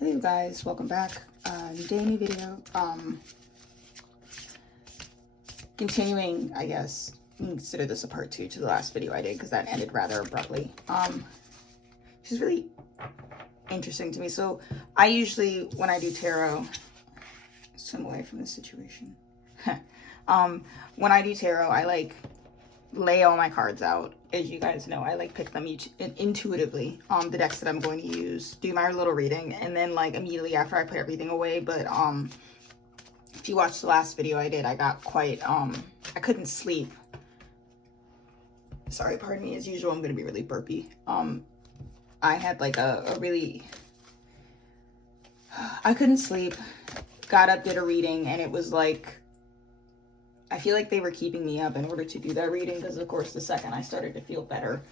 Hey you guys, welcome back. New day, new video. Continuing, I guess, consider this a part 2 to the last video I did because that ended rather abruptly. She's really interesting to me. So I usually, when I do tarot, swim away from this situation. When I do tarot, I like lay all my cards out. As you guys know, I like pick them each intuitively, the decks that I'm going to use, do my little reading, and then like immediately after I put everything away. But if you watched the last video I did, I got quite I couldn't sleep. Sorry, pardon me, as usual I'm gonna be really burpy. I had like a really, I couldn't sleep, got up, did a reading, and it was like, I feel like they were keeping me up in order to do that reading, because of course the second I started to feel better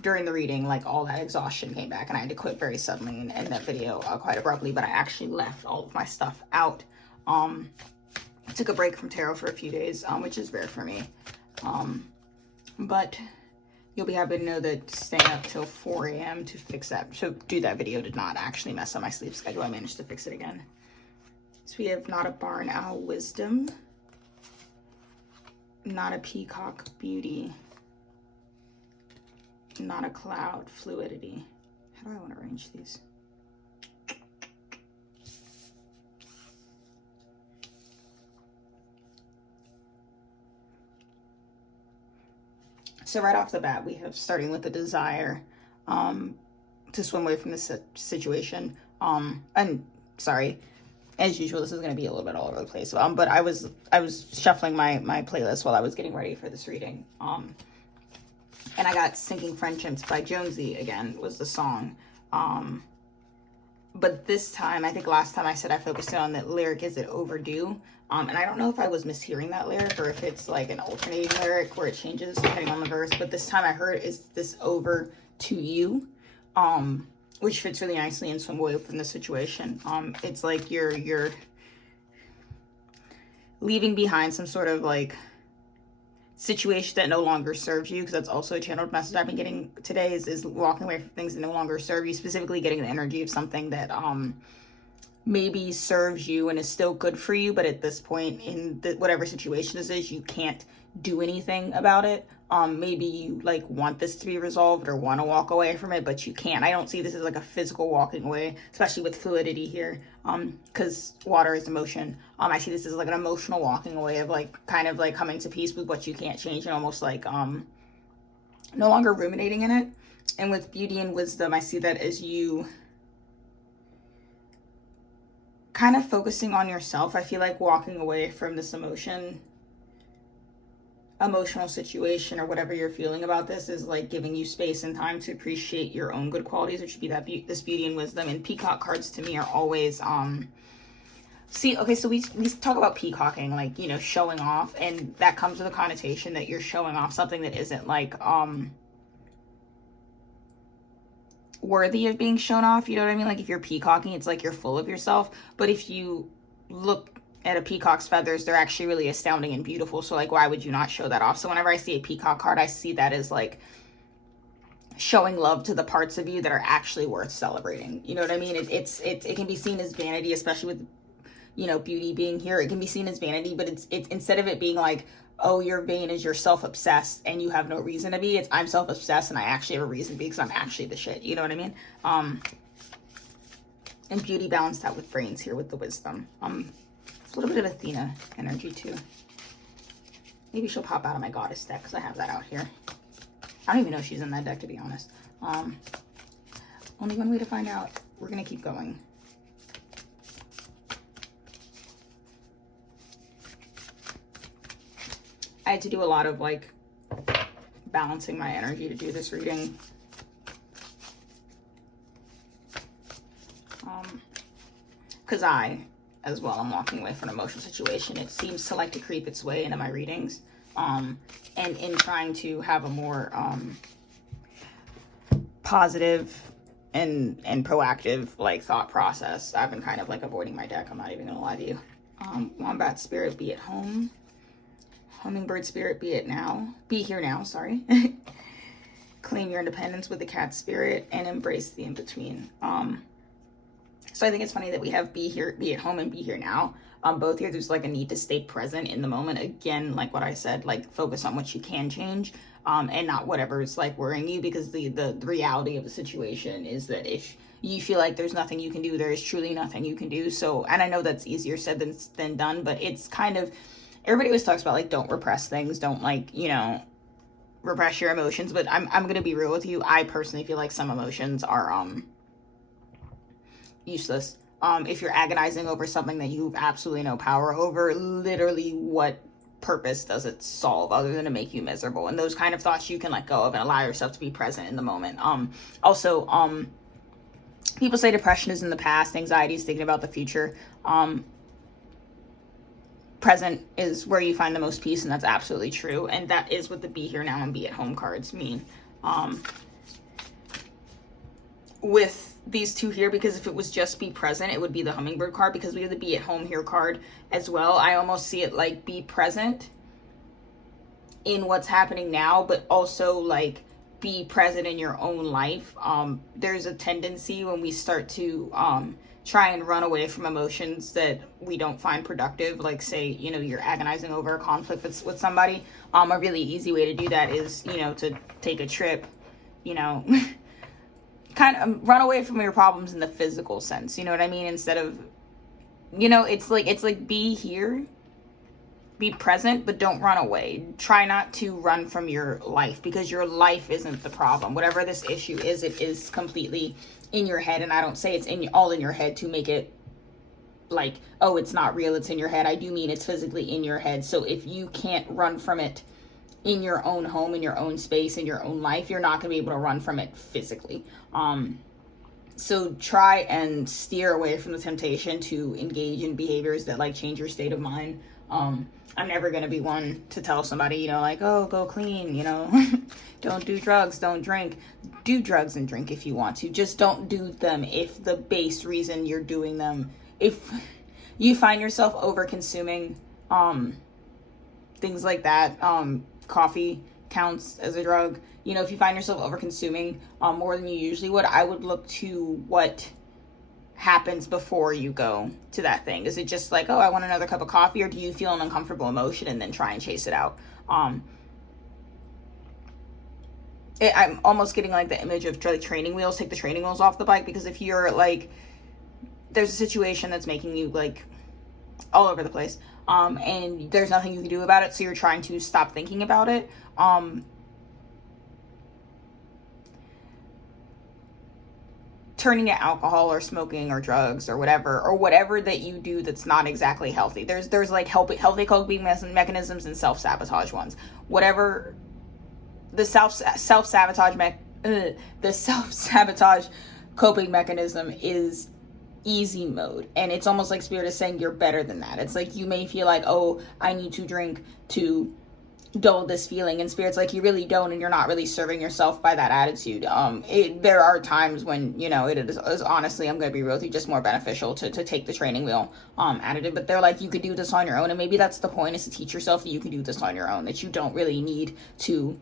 during the reading, like all that exhaustion came back and I had to quit very suddenly and end that video quite abruptly. But I actually left all of my stuff out. I took a break from tarot for a few days, which is rare for me, but you'll be happy to know that staying up till 4 a.m. to fix that, so do that video, did not actually mess up my sleep schedule. I managed to fix it again. So we have not a barn owl, wisdom, not a peacock, beauty, not a cloud, fluidity. How do I want to arrange these? So right off the bat, we have, starting with the desire to swim away from this situation. And sorry, as usual, this is going to be a little bit all over the place. But I was shuffling my playlist while I was getting ready for this reading. And I got Sinking Friendships by Jonesy again, was the song. But this time, I think last time I said I focused on the lyric, is it overdue? And I don't know if I was mishearing that lyric or if it's like an alternating lyric where it changes depending on the verse. But this time I heard, is this over to you? Which fits really nicely in Swim Away from the situation. It's like you're leaving behind some sort of like situation that no longer serves you, because that's also a channeled message I've been getting today, is walking away from things that no longer serve you, specifically getting the energy of something that maybe serves you and is still good for you, but at this point in whatever situation this is, you can't do anything about it. Maybe you like want this to be resolved or want to walk away from it, but you can't. I don't see this as like a physical walking away, especially with fluidity here, because water is emotion. I see this as like an emotional walking away of like kind of like coming to peace with what you can't change and almost like no longer ruminating in it. And with beauty and wisdom, I see that as you kind of focusing on yourself. I feel like walking away from this emotional situation or whatever you're feeling about this is like giving you space and time to appreciate your own good qualities, which would be that this beauty and wisdom. And peacock cards to me are always see, okay, so we talk about peacocking, like, you know, showing off, and that comes with a connotation that you're showing off something that isn't like worthy of being shown off, you know what I mean? Like if you're peacocking, it's like you're full of yourself. But if you look at a peacock's feathers, they're actually really astounding and beautiful. So like, why would you not show that off? So whenever I see a peacock card, I see that as like showing love to the parts of you that are actually worth celebrating. You know what I mean? It can be seen as vanity, especially with, you know, beauty being here. It can be seen as vanity, but it's instead of it being like, oh, you're vain, is you're self-obsessed and you have no reason to be, it's I'm self-obsessed and I actually have a reason to be, because I'm actually the shit. You know what I mean? And beauty balanced out with brains here with the wisdom. It's a little bit of Athena energy too. Maybe she'll pop out of my goddess deck because I have that out here. I don't even know she's in that deck, to be honest. Only one way to find out. We're gonna keep going. I had to do a lot of like balancing my energy to do this reading. Because I, as well, I'm walking away from an emotional situation. It seems to like to creep its way into my readings. And in trying to have a more positive and proactive like thought process, I've been kind of like avoiding my deck. I'm not even gonna lie to you. Wombat spirit, be at home. Hummingbird spirit, be here now, sorry. claim your independence with the cat spirit, and embrace the in-between. So I think it's funny that we have be here, be at home, and be here now. Both here, there's like a need to stay present in the moment. Again, like what I said, like focus on what you can change, and not whatever's like worrying you, because the reality of the situation is that if you feel like there's nothing you can do, there is truly nothing you can do. So, and I know that's easier said than done, but it's kind of, everybody always talks about like, don't repress things, don't like, you know, repress your emotions. But I'm gonna be real with you. I personally feel like some emotions are useless. If you're agonizing over something that you have absolutely no power over, literally what purpose does it solve other than to make you miserable? And those kind of thoughts you can let go of and allow yourself to be present in the moment. Also, people say depression is in the past, anxiety is thinking about the future. Present is where you find the most peace, and that's absolutely true. And that is what the be here now and be at home cards mean. With these two here, because if it was just be present, it would be the hummingbird card, because we have the be at home here card as well. I almost see it like be present in what's happening now, but also like be present in your own life. There's a tendency when we start to try and run away from emotions that we don't find productive, like say, you know, you're agonizing over a conflict with somebody. A really easy way to do that is, you know, to take a trip, you know, kind of run away from your problems in the physical sense, you know what I mean? Instead of, you know, it's like be here, be present, but don't run away. Try not to run from your life, because your life isn't the problem. Whatever this issue is, it is completely in your head. And I don't say it's all in your head to make it like, oh, it's not real, it's in your head. I do mean it's physically in your head. So if you can't run from it in your own home, in your own space, in your own life, you're not going to be able to run from it physically. So try and steer away from the temptation to engage in behaviors that like change your state of mind. I'm never going to be one to tell somebody, you know, like, oh, go clean, you know, don't do drugs, don't drink. Do drugs and drink if you want to. Just don't do them if the base reason you're doing them, if you find yourself over consuming things like that, coffee counts as a drug. You know, if you find yourself over consuming more than you usually would, I would look to what happens before you go to that thing. Is it just like, oh, I want another cup of coffee, or do you feel an uncomfortable emotion and then try and chase it out? I'm almost getting like the image of like training wheels. Take the training wheels off the bike, because if you're like, there's a situation that's making you like all over the place, and there's nothing you can do about it, so you're trying to stop thinking about it. Turning to alcohol or smoking or drugs or whatever that you do that's not exactly healthy. There's like healthy coping mechanisms and self-sabotage ones. Whatever the self-sabotage coping mechanism is easy mode, and it's almost like spirit is saying you're better than that. It's like you may feel like, oh, I need to drink to dull this feeling, and spirit's like you really don't, and you're not really serving yourself by that attitude. There are times when, you know, it is honestly, I'm gonna be real with you, just more beneficial to take the training wheel additive. But they're like, you could do this on your own, and maybe that's the point, is to teach yourself that you can do this on your own, that you don't really need to.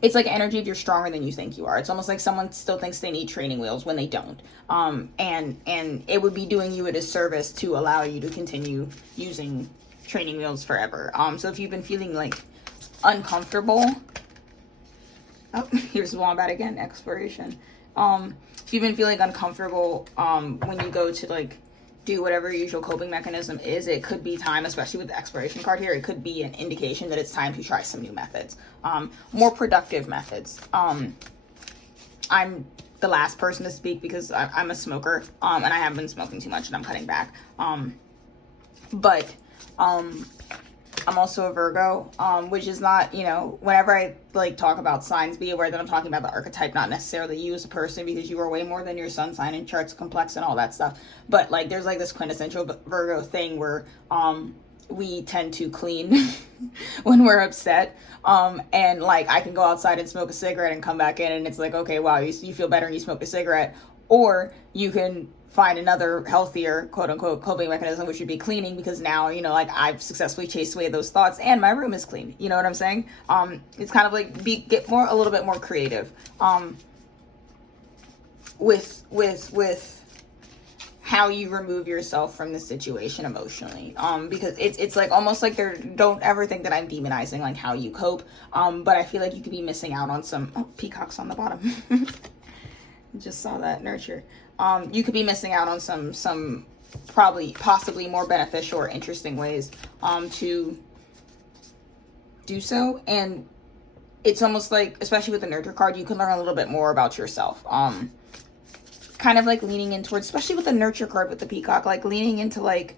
It's like energy if you're stronger than you think you are. It's almost like someone still thinks they need training wheels when they don't. And it would be doing you a disservice to allow you to continue using training wheels forever. So if you've been feeling like uncomfortable, oh, here's the wombat again, exploration. If you've been feeling uncomfortable when you go to like do whatever your usual coping mechanism is, it could be time, especially with the exploration card here, it could be an indication that it's time to try some new methods, more productive methods. I'm the last person to speak because I'm a smoker, and I have been smoking too much and I'm cutting back. But I'm also a Virgo, which is not, you know, whenever I like talk about signs, be aware that I'm talking about the archetype, not necessarily you as a person, because you are way more than your sun sign and charts complex and all that stuff. But like, there's like this quintessential Virgo thing where we tend to clean when we're upset. And like, I can go outside and smoke a cigarette and come back in, and it's like, okay, wow, you feel better and you smoke a cigarette. Or you can find another healthier, quote unquote, coping mechanism, which would be cleaning, because now, you know, like I've successfully chased away those thoughts and my room is clean. You know what I'm saying? It's kind of like get a little bit more creative, with how you remove yourself from the situation emotionally, because it's like almost like don't ever think that I'm demonizing like how you cope, but I feel like you could be missing out on some peacocks on the bottom. Just saw that. Nurture. You could be missing out on some possibly more beneficial or interesting ways to do so. And it's almost like, especially with the nurture card, you can learn a little bit more about yourself, kind of like leaning in towards, especially with the nurture card with the peacock, like leaning into like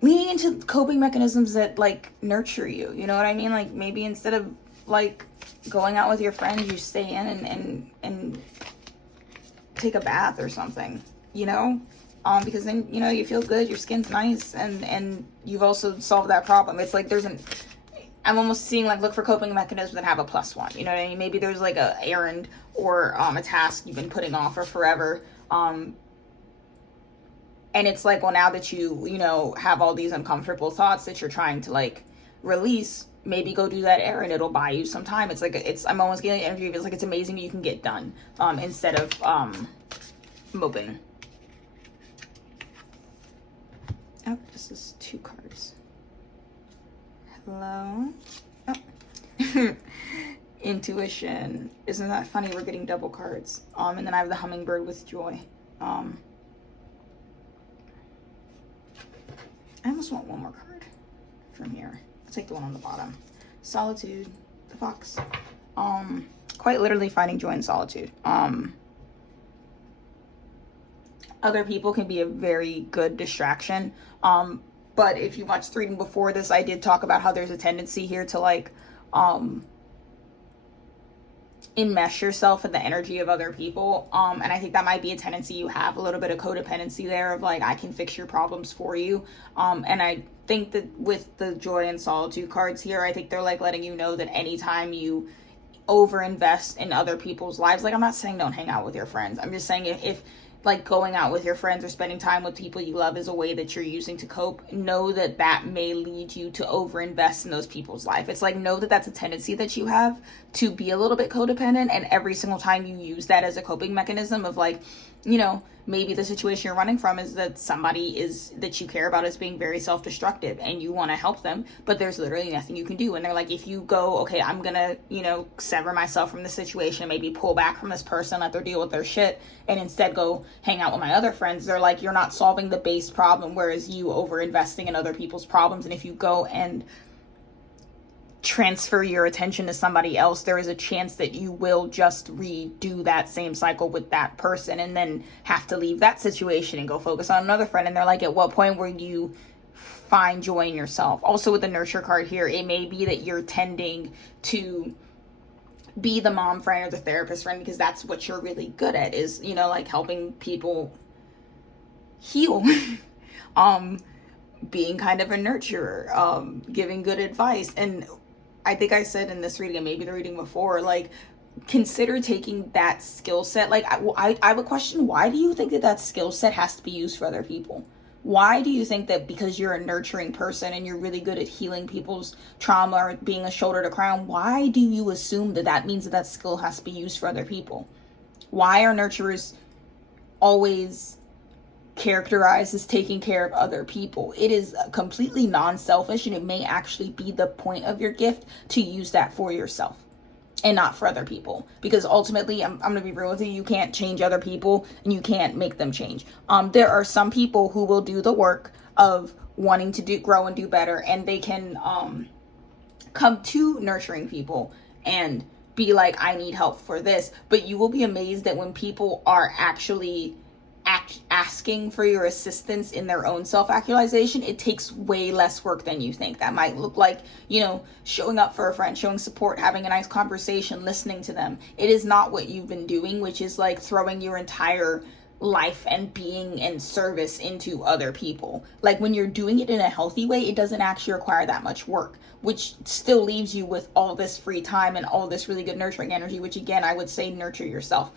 leaning into coping mechanisms that like nurture you, you know what I mean? Like maybe instead of like going out with your friends, you stay in and take a bath or something, you know, because then, you know, you feel good, your skin's nice, and you've also solved that problem. It's like I'm almost seeing like look for coping mechanisms that have a +1, you know what I mean? Maybe there's like a errand or a task you've been putting off for forever, and it's like, well, now that you know, have all these uncomfortable thoughts that you're trying to like release, maybe go do that errand. It'll buy you some time. It's like I'm almost getting the energy. It's like it's amazing you can get done instead of moping. Oh, this is 2 cards. Hello. Oh. Intuition. Isn't that funny? We're getting double cards. And then I have the hummingbird with joy. I almost want one more card from here. I'll take the one on the bottom. Solitude. The fox. Quite literally finding joy in solitude. Other people can be a very good distraction. But if you watched the reading before this, I did talk about how there's a tendency here to like enmesh yourself in the energy of other people. And I think that might be a tendency you have, a little bit of codependency there of like, I can fix your problems for you. And I think that with the joy and solitude cards here, I think they're like letting you know that anytime you overinvest in other people's lives, like I'm not saying don't hang out with your friends. I'm just saying if like going out with your friends or spending time with people you love is a way that you're using to cope, know that that may lead you to overinvest in those people's life. It's like, know that that's a tendency that you have to be a little bit codependent, and every single time you use that as a coping mechanism of like, you know, maybe the situation you're running from is that somebody is that you care about is being very self-destructive and you want to help them, but there's literally nothing you can do. And they're like, if you go, okay, I'm gonna, you know, sever myself from the situation, maybe pull back from this person, let them deal with their shit, and instead go hang out with my other friends, they're like, you're not solving the base problem, whereas you over investing in other people's problems. And if you go and transfer your attention to somebody else, there is a chance that you will just redo that same cycle with that person and then have to leave that situation and go focus on another friend. And they're like, at what point will you find joy in yourself? Also with the nurture card here, it may be that you're tending to be the mom friend or the therapist friend because that's what you're really good at, is, you know, like helping people heal. Being kind of a nurturer, giving good advice. And I think I said in this reading, and maybe the reading before, like, consider taking that skill set. Like, I have a question. Why do you think that that skill set has to be used for other people? Why do you think that because you're a nurturing person and you're really good at healing people's trauma or being a shoulder to cry on, why do you assume that that means that that skill has to be used for other people? Why are nurturers always characterized as taking care of other people? It is completely non-selfish, and it may actually be the point of your gift to use that for yourself and not for other people, because ultimately, I'm gonna be real with you, you can't change other people and you can't make them change. There are some people who will do the work of wanting to grow and do better, and they can come to nurturing people and be like, I need help for this. But you will be amazed that when people are actually asking for your assistance in their own self-actualization, it takes way less work than you think. That might look like, you know, showing up for a friend, showing support, having a nice conversation, listening to them. It is not what you've been doing, which is like throwing your entire life and being and service into other people. Like when you're doing it in a healthy way, it doesn't actually require that much work, which still leaves you with all this free time and all this really good nurturing energy, which again, I would say nurture yourself.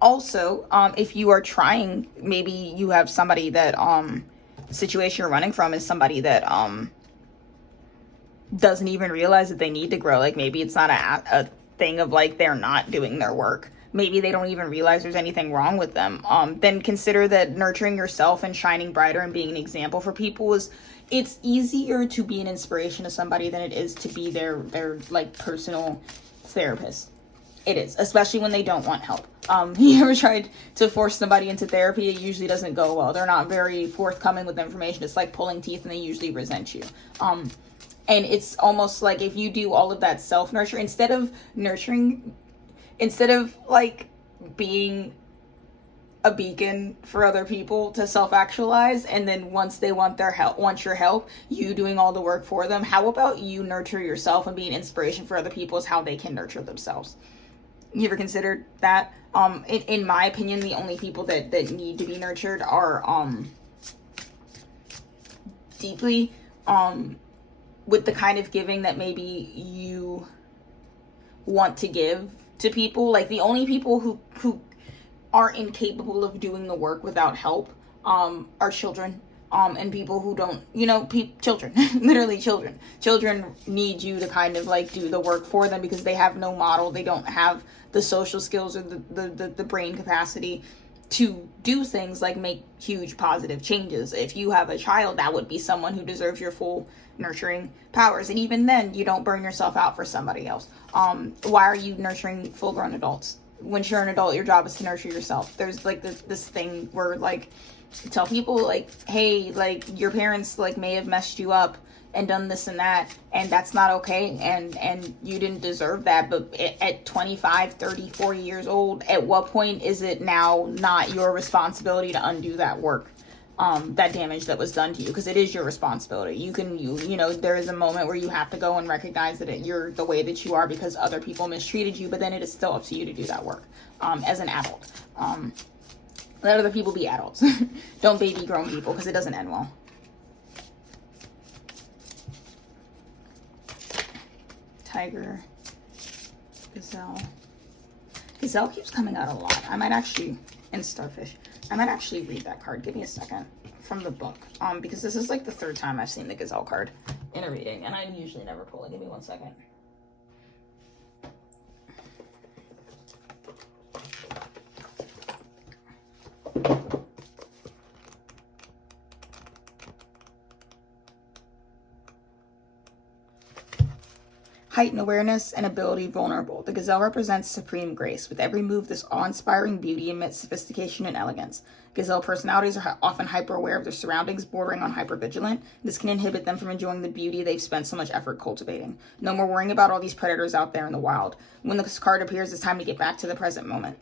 Also, if you are trying, maybe you have somebody that, situation you're running from is somebody that, doesn't even realize that they need to grow. Like maybe it's not a thing of like they're not doing their work. Maybe they don't even realize there's anything wrong with them. Then consider that nurturing yourself and shining brighter and being an example for people it's easier to be an inspiration to somebody than it is to be their like personal therapist. It is, especially when they don't want help. You ever tried to force somebody into therapy? It usually doesn't go well. They're not very forthcoming with information. It's like pulling teeth, and they usually resent you. And it's almost like if you do all of that self-nurture, instead of like being a beacon for other people to self-actualize, and then once they want your help, you doing all the work for them, how about you nurture yourself and be an inspiration for other people is how they can nurture themselves? You ever considered that? In my opinion, the only people that need to be nurtured are deeply with the kind of giving that maybe you want to give to people. Like the only people who are incapable of doing the work without help are children. And people who don't, children, literally children. Children need you to kind of like do the work for them because they have no model. They don't have the social skills or the brain capacity to do things like make huge positive changes. If you have a child, that would be someone who deserves your full nurturing powers. And even then, you don't burn yourself out for somebody else. Why are you nurturing full-grown adults? Once you're an adult, your job is to nurture yourself. There's like this thing where like tell people like, hey, like your parents like may have messed you up and done this and that, and that's not okay, and you didn't deserve that. But at 25, 30, 40 years old, at what point is it now not your responsibility to undo that work, that damage that was done to you? Because it is your responsibility. You know, there is a moment where you have to go and recognize that you're the way that you are because other people mistreated you, but then it is still up to you to do that work as an adult. Let other people be adults. Don't baby grown people, because it doesn't end well. Tiger, Gazelle. Gazelle keeps coming out a lot. I might actually, and Starfish. I might actually read that card. Give me a second from the book. Because this is like the third time I've seen the Gazelle card in a reading, and I usually never pull it. Give me 1 second. Heightened awareness and ability vulnerable. The gazelle represents supreme grace. With every move, this awe-inspiring beauty emits sophistication and elegance. Gazelle personalities are often hyper-aware of their surroundings, bordering on hyper-vigilant. This can inhibit them from enjoying the beauty they've spent so much effort cultivating. No more worrying about all these predators out there in the wild. When this card appears, it's time to get back to the present moment.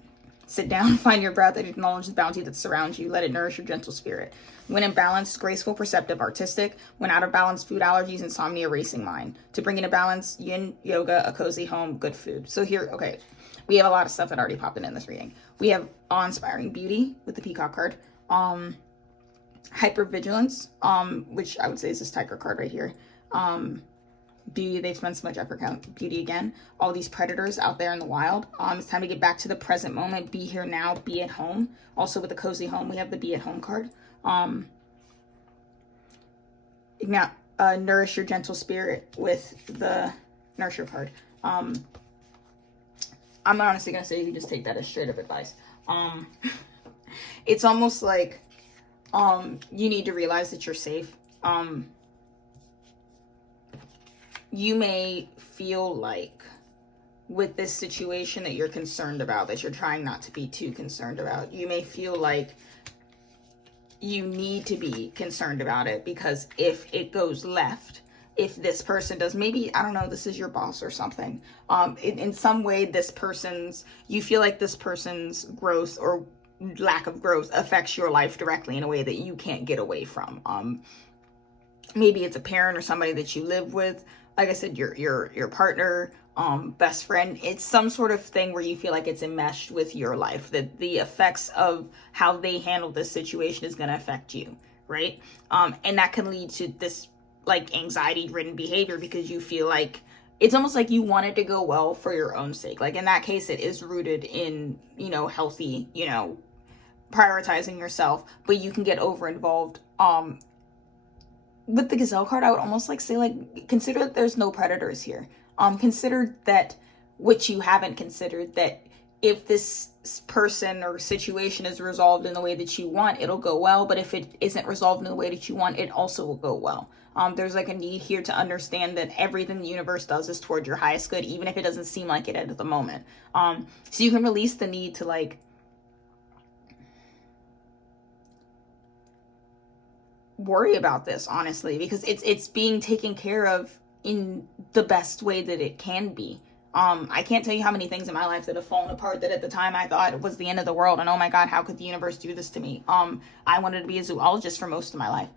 Sit down, find your breath, and acknowledge the bounty that surrounds you. Let it nourish your gentle spirit. When in balance, graceful, perceptive, artistic. When out of balance, food allergies, insomnia, racing mind. To bring into balance, yin, yoga, a cozy home, good food. So here, okay, we have a lot of stuff that already popped in this reading. We have awe-inspiring beauty with the peacock card. Hypervigilance, which I would say is this tiger card right here. Beauty, they've spent so much effort counting beauty again. All these predators out there in the wild. It's time to get back to the present moment. Be here now, be at home. Also with the cozy home, we have the be at home card. Now, nourish your gentle spirit with the nurture card. I'm honestly gonna say you can just take that as straight up advice. It's almost like you need to realize that you're safe. You may feel like with this situation that you're concerned about, that you're trying not to be too concerned about. You may feel like you need to be concerned about it because if it goes left, if this person does, maybe, I don't know, this is your boss or something. In some way, you feel like this person's growth or lack of growth affects your life directly in a way that you can't get away from. Maybe it's a parent or somebody that you live with. Like I said, your partner, best friend. It's some sort of thing where you feel like it's enmeshed with your life, that the effects of how they handle this situation is going to affect you, right? And that can lead to this like anxiety ridden behavior, because you feel like it's almost like you want it to go well for your own sake. Like in that case, it is rooted in, you know, healthy, you know, prioritizing yourself, but you can get over involved. With the Gazelle card, I would almost like say, like, consider that there's no predators here. Consider that, which you haven't considered, that if this person or situation is resolved in the way that you want, it'll go well. But if it isn't resolved in the way that you want, it also will go well. There's like a need here to understand that everything the universe does is toward your highest good, even if it doesn't seem like it at the moment. So you can release the need to like worry about this, honestly, because it's being taken care of in the best way that it can be. I can't tell you how many things in my life that have fallen apart that at the time I thought it was the end of the world, and oh my god, how could the universe do this to me? I wanted to be a zoologist for most of my life.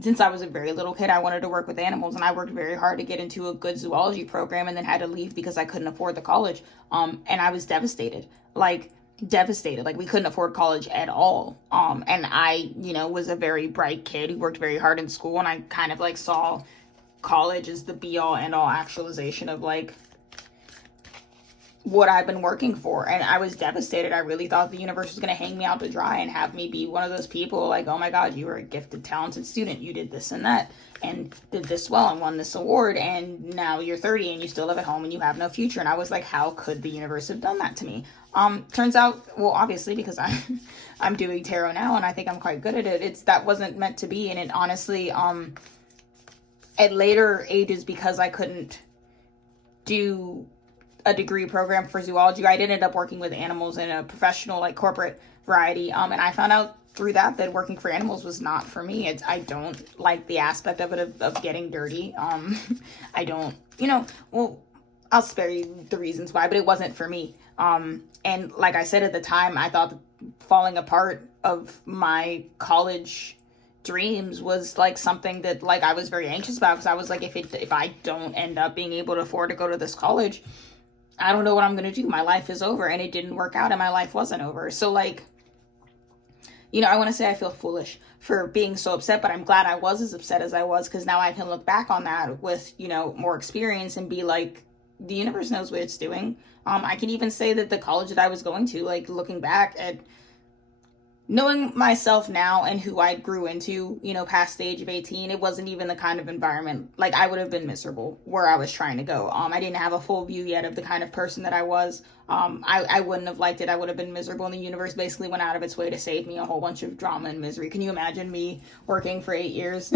Since I was a very little kid, I wanted to work with animals, and I worked very hard to get into a good zoology program, and then had to leave because I couldn't afford the college. And I was devastated, like we couldn't afford college at all. And I, you know, was a very bright kid who worked very hard in school, and I kind of like saw college as the be all end all actualization of like what I've been working for. And I was devastated. I really thought the universe was going to hang me out to dry and have me be one of those people like, oh my god, you were a gifted, talented student, you did this and that and did this well and won this award, and now you're 30 and you still live at home and you have no future. And I was like, how could the universe have done that to me? Turns out, well, obviously, because I'm doing tarot now and I think I'm quite good at it, that wasn't meant to be. And it honestly, at later ages, because I couldn't do a degree program for zoology, I ended up working with animals in a professional, like, corporate variety. And I found out through that working for animals was not for me. I don't like the aspect of it of getting dirty. I don't, you know, well, I'll spare you the reasons why, but it wasn't for me. And like I said, at the time, I thought the falling apart of my college dreams was like something that like I was very anxious about, because I was like, if I don't end up being able to afford to go to this college, I don't know what I'm going to do. My life is over. And it didn't work out, and my life wasn't over. So like, you know, I want to say I feel foolish for being so upset, but I'm glad I was as upset as I was, because now I can look back on that with, you know, more experience and be like, the universe knows what it's doing. I can even say that the college that I was going to, like, looking back at knowing myself now and who I grew into, you know, past the age of 18, it wasn't even the kind of environment, like, I would have been miserable where I was trying to go. I didn't have a full view yet of the kind of person that I was. I wouldn't have liked it. I would have been miserable, and the universe basically went out of its way to save me a whole bunch of drama and misery. Can you imagine me working for 8 years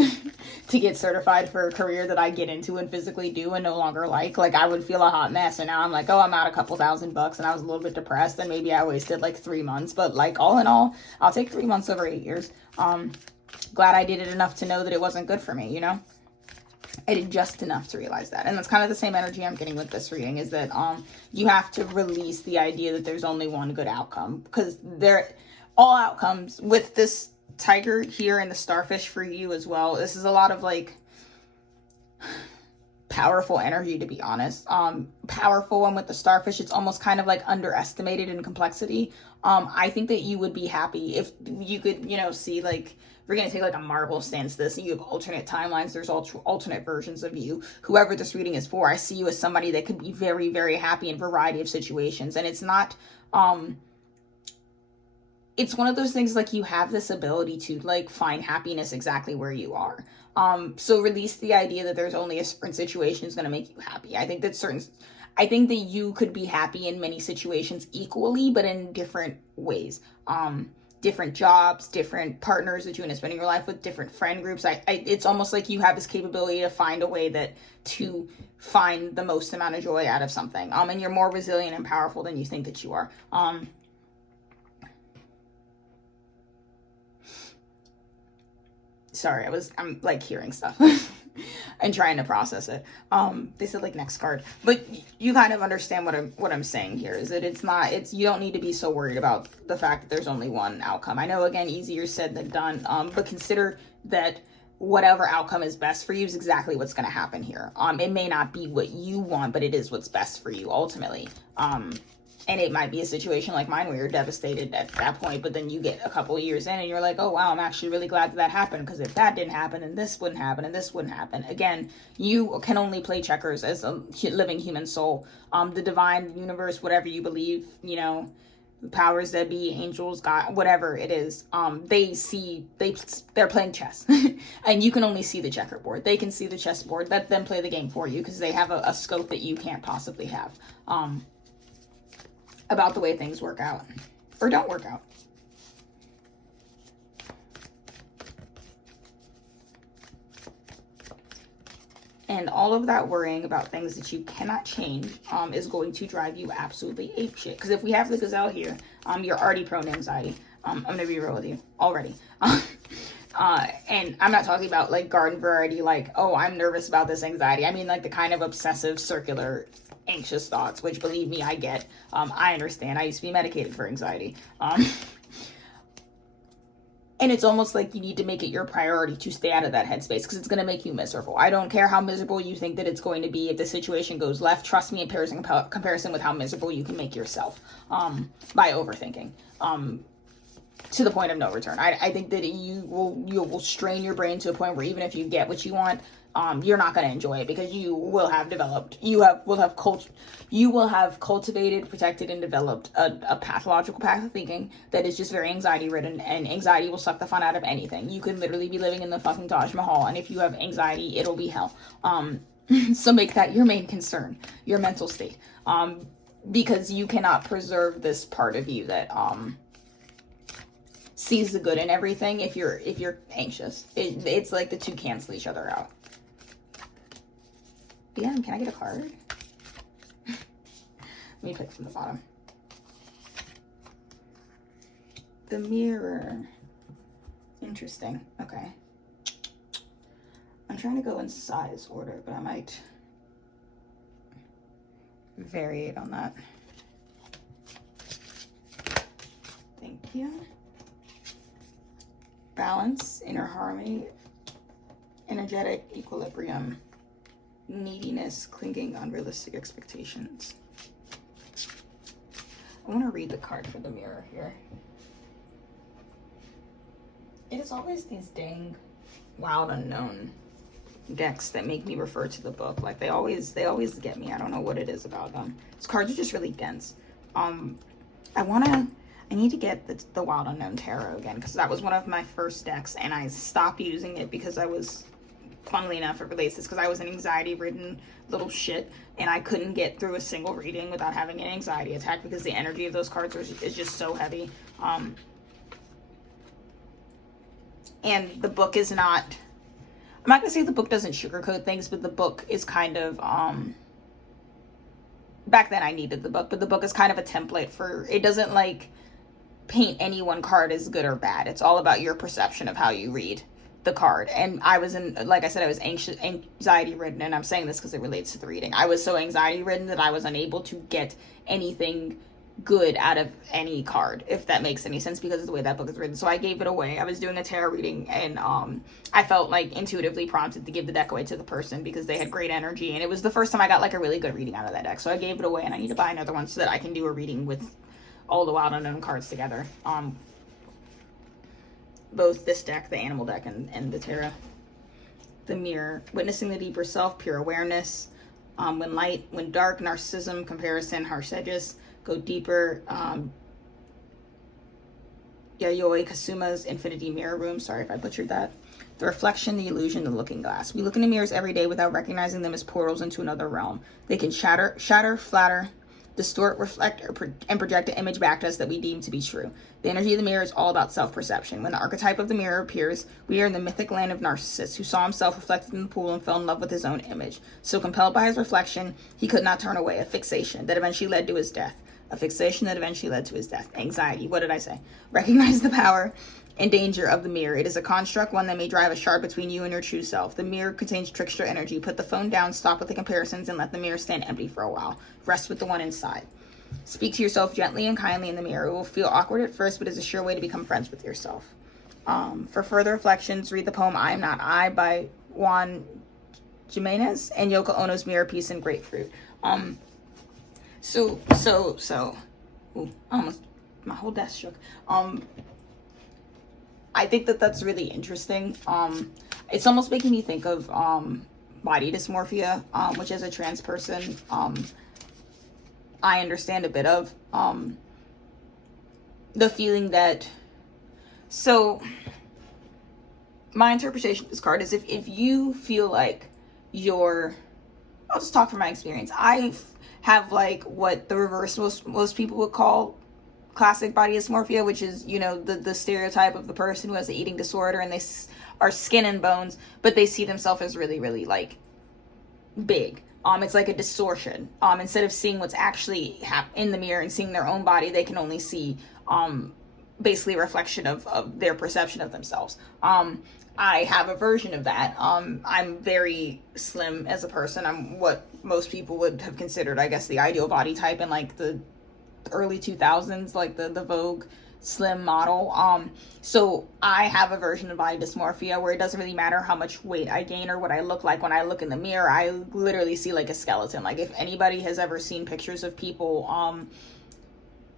to get certified for a career that I get into and physically do and no longer like? Like, I would feel a hot mess, and now I'm like, oh, I'm out a couple $1,000, and I was a little bit depressed, and maybe I wasted like 3 months, but like, all in all, I'll take 3 months over 8 years. Glad I did it enough to know that it wasn't good for me, you know? I did just enough to realize that. And that's kind of the same energy I'm getting with this reading, is that you have to release the idea that there's only one good outcome, because all outcomes with this tiger here and the starfish for you as well. This is a lot of like powerful energy, to be honest. Powerful, and with the starfish, it's almost kind of like underestimated in complexity. I think that you would be happy if you could, you know, see, like, we're going to take like a Marvel stance to this, and you have alternate timelines. There's alternate versions of you. Whoever this reading is for, I see you as somebody that could be very, very happy in a variety of situations. And it's not, it's one of those things, like, you have this ability to like find happiness exactly where you are. So release the idea that there's only a certain situation is going to make you happy. I think that you could be happy in many situations equally, but in different ways. Different jobs, different partners that you end up spending your life with, different friend groups. It's almost like you have this capability to find a way to find the most amount of joy out of something. And you're more resilient and powerful than you think that you are. Sorry, I'm like hearing stuff and trying to process it. They said like next card, but you kind of understand what I'm saying here, is that you don't need to be so worried about the fact that there's only one outcome. I know, again, easier said than done, but consider that whatever outcome is best for you is exactly what's going to happen here. It may not be what you want, but it is what's best for you ultimately. And it might be a situation like mine where you're devastated at that point, but then you get a couple of years in and you're like, oh, wow, I'm actually really glad that happened, because if that didn't happen, and this wouldn't happen, and this wouldn't happen. Again, you can only play checkers as a living human soul. The divine, the universe, whatever you believe, you know, the powers that be, angels, God, whatever it is, they're playing chess. And you can only see the checkerboard. They can see the chessboard. Let them play the game for you, because they have a scope that you can't possibly have. About the way things work out or don't work out. And all of that worrying about things that you cannot change is going to drive you absolutely apeshit. Because if we have the gazelle here, you're already prone to anxiety. I'm going to be real with you already. And I'm not talking about like garden variety, like, oh, I'm nervous about this anxiety. I mean like the kind of obsessive circular anxious thoughts, which believe me, I get. I understand. I used to be medicated for anxiety. And it's almost like you need to make it your priority to stay out of that headspace, because it's going to make you miserable. I don't care how miserable you think that it's going to be. If the situation goes left, trust me, in comparison with how miserable you can make yourself by overthinking. To the point of no return. I think that you will strain your brain to a point where even if you get what you want, you're not going to enjoy it, because you will have cultivated, protected, and developed a pathological path of thinking that is just very anxiety ridden, and anxiety will suck the fun out of anything. You could literally be living in the fucking Taj Mahal, and if you have anxiety, it'll be hell. So make that your main concern, your mental state, because you cannot preserve this part of you that sees the good in everything if you're anxious. It's like the two cancel each other out. Yeah, can I get a card? Let me pick from the bottom. The Mirror. Interesting. Okay. I'm trying to go in size order, but I might vary it on that. Thank you. Balance, inner harmony, energetic equilibrium, neediness, clinging, unrealistic expectations. I want to read the card for the Mirror here. It is always these dang wild unknown decks that make me refer to the book. Like they always get me. I don't know what it is about them. These cards are just really dense. I need to get the Wild Unknown Tarot again, because that was one of my first decks, and I stopped using it because I was, funnily enough, it relates this, because I was an anxiety-ridden little shit, and I couldn't get through a single reading without having an anxiety attack, because the energy of those cards is just so heavy. And the book is not, I'm not going to say the book doesn't sugarcoat things, but the book is kind of, back then I needed the book, but the book is kind of a template for, it doesn't like paint any one card as good or bad. It's all about your perception of how you read the card. And I was like I said, I was anxiety ridden, and I'm saying this because it relates to the reading. I was so anxiety ridden that I was unable to get anything good out of any card, if that makes any sense, because of the way that book is written. So I gave it away. I was doing a tarot reading, and I felt like intuitively prompted to give the deck away to the person because they had great energy, and it was the first time I got like a really good reading out of that deck. So I gave it away, and I need to buy another one so that I can do a reading with all the Wild Unknown cards together. Both this deck, the animal deck, and the tarot. The Mirror, witnessing the deeper self, pure awareness. When light, when dark, narcissism, comparison, harsh edges. Go deeper. Yayoi Kasuma's Infinity Mirror Room. Sorry if I butchered that. The reflection, the illusion, the looking glass. We look into mirrors every day without recognizing them as portals into another realm. They can shatter, flatter, distort, reflect, and project an image back to us that we deem to be true. The energy of the mirror is all about self-perception. When the archetype of the mirror appears, we are in the mythic land of Narcissus, who saw himself reflected in the pool and fell in love with his own image. So compelled by his reflection, he could not turn away. A fixation that eventually led to his death. A fixation that eventually led to his death. Anxiety. What did I say? Recognize the power and danger of the mirror. It is a construct, one that may drive a sharp between you and your true self. The mirror contains trickster energy. Put the phone down, stop with the comparisons, and let the mirror stand empty for a while. Rest with the one inside. Speak to yourself gently and kindly in the mirror. It will feel awkward at first, but is a sure way to become friends with yourself. For further reflections, read the poem I Am Not I by Juan Jimenez and Yoko Ono's Mirror, Peace, and Grapefruit. So, ooh, almost, my whole desk shook. I think that that's really interesting. It's almost making me think of body dysmorphia, which as a trans person, I understand a bit of. The feeling that, so my interpretation of this card is if you feel like I'll just talk from my experience. I have like what the reverse most people would call classic body dysmorphia, which is, you know, the stereotype of the person who has an eating disorder and they are skin and bones, but they see themselves as really, really like big. It's like a distortion. Instead of seeing what's actually in the mirror and seeing their own body, they can only see basically a reflection of their perception of themselves. I have a version of that. I'm very slim as a person. I'm what most people would have considered, I guess, the ideal body type in like the early 2000s, like the Vogue slim model. So I have a version of body dysmorphia where it doesn't really matter how much weight I gain or what I look like. When I look in the mirror, I literally see like a skeleton. Like if anybody has ever seen pictures of people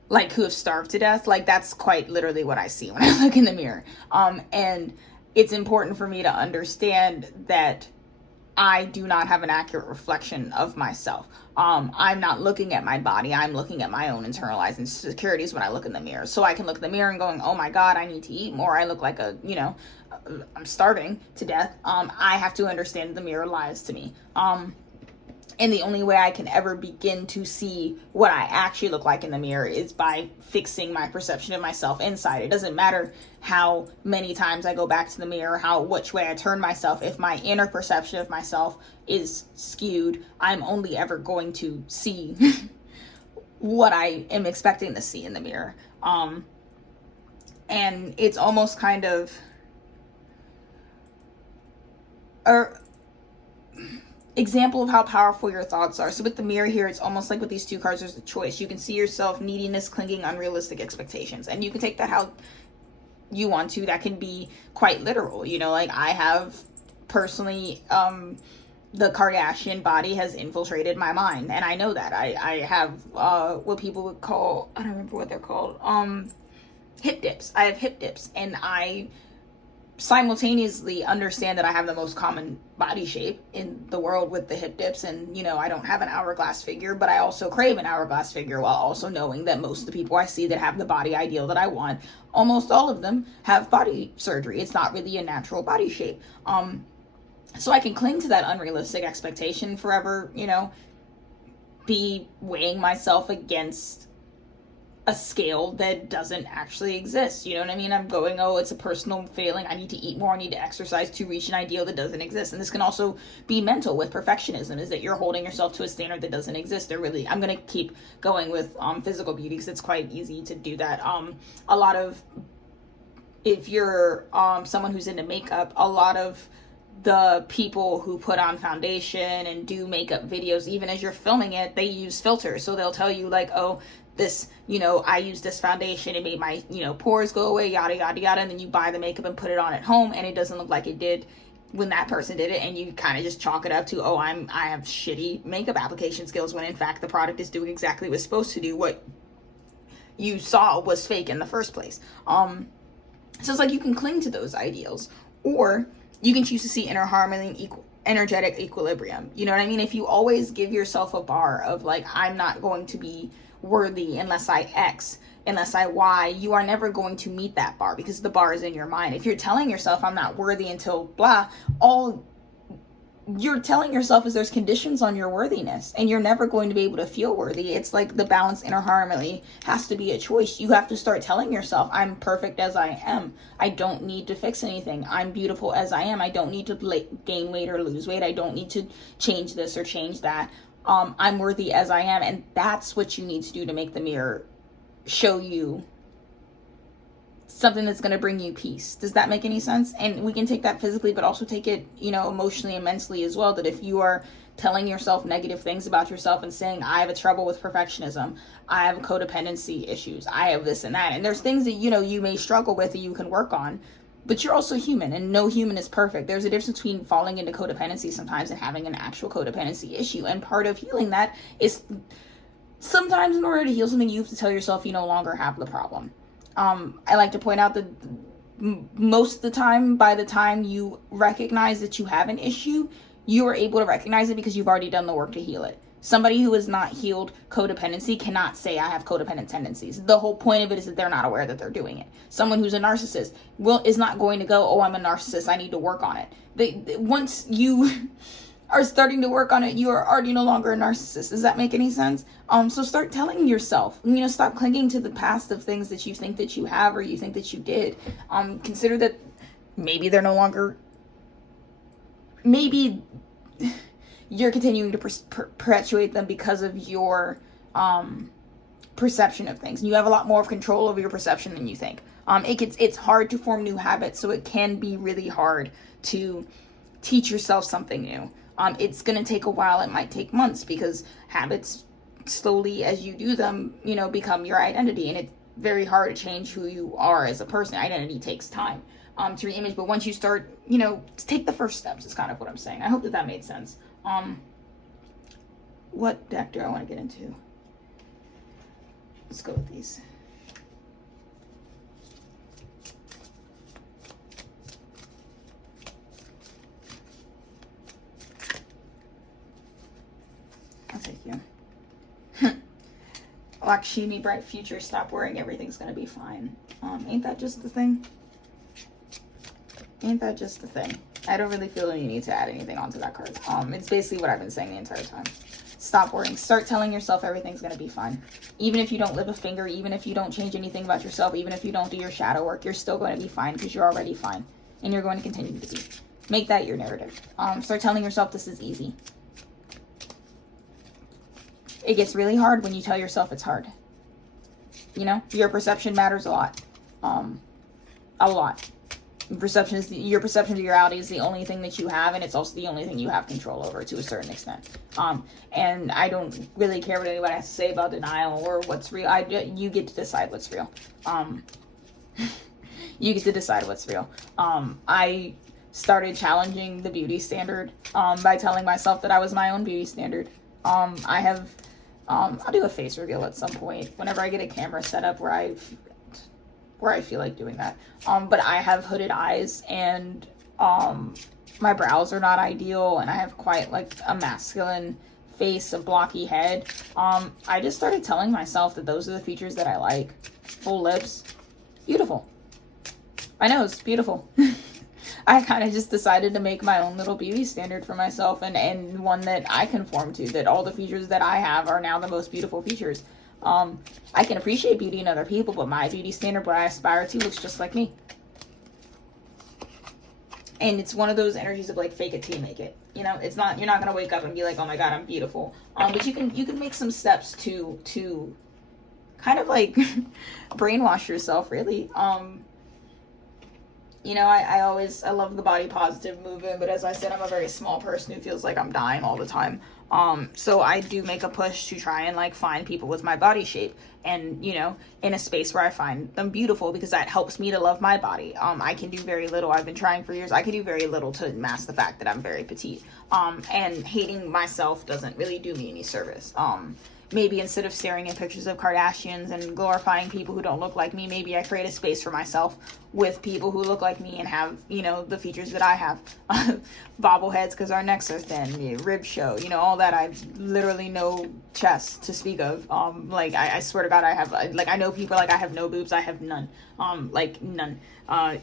like who have starved to death, like that's quite literally what I see when I look in the mirror. And it's important for me to understand that I do not have an accurate reflection of myself. I'm not looking at my body. I'm looking at my own internalized insecurities when I look in the mirror. So I can look in the mirror and going, oh my God, I need to eat more. I look like I'm starving to death. I have to understand the mirror lies to me. And the only way I can ever begin to see what I actually look like in the mirror is by fixing my perception of myself inside. It doesn't matter how many times I go back to the mirror, which way I turn myself. If my inner perception of myself is skewed, I'm only ever going to see what I am expecting to see in the mirror. And it's almost kind of example of how powerful your thoughts are. So with the mirror here, it's almost like with these two cards, there's a choice. You can see yourself, neediness, clinging, unrealistic expectations, and you can take that how you want to. That can be quite literal, you know, like I have personally the Kardashian body has infiltrated my mind, and I know that I have what people would call, I don't remember what they're called, hip dips. I have hip dips, and I simultaneously understand that I have the most common body shape in the world with the hip dips, and you know, I don't have an hourglass figure, but I also crave an hourglass figure, while also knowing that most of the people I see that have the body ideal that I want, almost all of them have body surgery. It's not really a natural body shape. So I can cling to that unrealistic expectation forever, you know, be weighing myself against a scale that doesn't actually exist. You know what I mean? I'm going, oh, it's a personal failing. I need to eat more. I need to exercise to reach an ideal that doesn't exist. And this can also be mental with perfectionism, is that you're holding yourself to a standard that doesn't exist. I'm going to keep going with physical beauty because it's quite easy to do that. A lot of, if you're someone who's into makeup, a lot of the people who put on foundation and do makeup videos, even as you're filming it, they use filters. So they'll tell you like, oh, this, you know, I used this foundation, it made my, you know, pores go away, yada, yada, yada. And then you buy the makeup and put it on at home, and it doesn't look like it did when that person did it. And you kind of just chalk it up to, oh, I have shitty makeup application skills, when in fact the product is doing exactly what it's supposed to do. What you saw was fake in the first place. So it's like you can cling to those ideals, or you can choose to see inner harmony, energetic equilibrium. You know what I mean? If you always give yourself a bar of like, I'm not going to be worthy unless I X, unless I Y, you are never going to meet that bar, because the bar is in your mind. If you're telling yourself I'm not worthy until blah, all you're telling yourself is there's conditions on your worthiness, and you're never going to be able to feel worthy. It's like the balance, inner harmony has to be a choice. You have to start telling yourself, I'm perfect as I am. I don't need to fix anything. I'm beautiful as I am. I don't need to gain weight or lose weight. I don't need to change this or change that. I'm worthy as I am. And that's what you need to do to make the mirror show you something that's going to bring you peace. Does that make any sense? And we can take that physically, but also take it, you know, emotionally and mentally as well. That if you are telling yourself negative things about yourself and saying, I have a trouble with perfectionism, I have codependency issues, I have this and that, and there's things that, you know, you may struggle with that you can work on, But you're also human, and no human is perfect. There's a difference between falling into codependency sometimes and having an actual codependency issue. And part of healing that is sometimes, in order to heal something, you have to tell yourself you no longer have the problem. I like to point out that most of the time, by the time you recognize that you have an issue, you are able to recognize it because you've already done the work to heal it. Somebody who has not healed codependency cannot say, I have codependent tendencies. The whole point of it is that they're not aware that they're doing it. Someone who's a narcissist is not going to go, oh, I'm a narcissist, I need to work on it. Once you are starting to work on it, you are already no longer a narcissist. Does that make any sense? So start telling yourself, stop clinging to the past of things that you think that you have or you think that you did. Consider that maybe they're no longer, maybe you're continuing to perpetuate them because of your perception of things. And you have a lot more of control over your perception than you think. It's hard to form new habits, so it can be really hard to teach yourself something new. It's going to take a while. It might take months because habits slowly, as you do them, become your identity. And it's very hard to change who you are as a person. Identity takes time to reimage. But once you start, take the first steps is kind of what I'm saying. I hope that made sense. What deck do I want to get into? Let's go with these. I'll take you. Lakshmi, bright future, stop worrying, everything's gonna be fine. Ain't that just the thing? Ain't that just the thing? I don't really feel any need to add anything onto that card. It's basically what I've been saying the entire time. Stop worrying. Start telling yourself everything's gonna be fine. Even if you don't lift a finger, even if you don't change anything about yourself, even if you don't do your shadow work, you're still going to be fine because you're already fine. And you're going to continue to be. Make that your narrative. Start telling yourself this is easy. It gets really hard when you tell yourself it's hard. Your perception matters a lot. A lot. Your perception of reality is the only thing that you have, and it's also the only thing you have control over to a certain extent. And I don't really care what anybody has to say about denial or what's real. You get to decide what's real. You get to decide what's real. I started challenging the beauty standard by telling myself that I was my own beauty standard. I'll do a face reveal at some point whenever I get a camera set up where I feel like doing that. But I have hooded eyes, and my brows are not ideal, and I have quite like a masculine face, a blocky head. I just started telling myself that those are the features that I like. Full lips, beautiful. My nose, beautiful. I kind of just decided to make my own little beauty standard for myself, and one that I conform to, that all the features that I have are now the most beautiful features. I can appreciate beauty in other people, but my beauty standard, what I aspire to, looks just like me. And it's one of those energies of like, fake it till you make it. It's not, you're not going to wake up and be like, oh my God, I'm beautiful. But you can make some steps to kind of like brainwash yourself, really. I love the body positive movement, but as I said, I'm a very small person who feels like I'm dying all the time. So I do make a push to try and like find people with my body shape and, in a space where I find them beautiful, because that helps me to love my body. I can do very little. I've been trying for years. I can do very little to mask the fact that I'm very petite. And hating myself doesn't really do me any service. Maybe instead of staring at pictures of Kardashians and glorifying people who don't look like me, maybe I create a space for myself with people who look like me and have, the features that I have. Bobbleheads because our necks are thin, rib show, all that. I have literally no chest to speak of. I swear to God, I have, I know people I have no boobs. I have none. None. I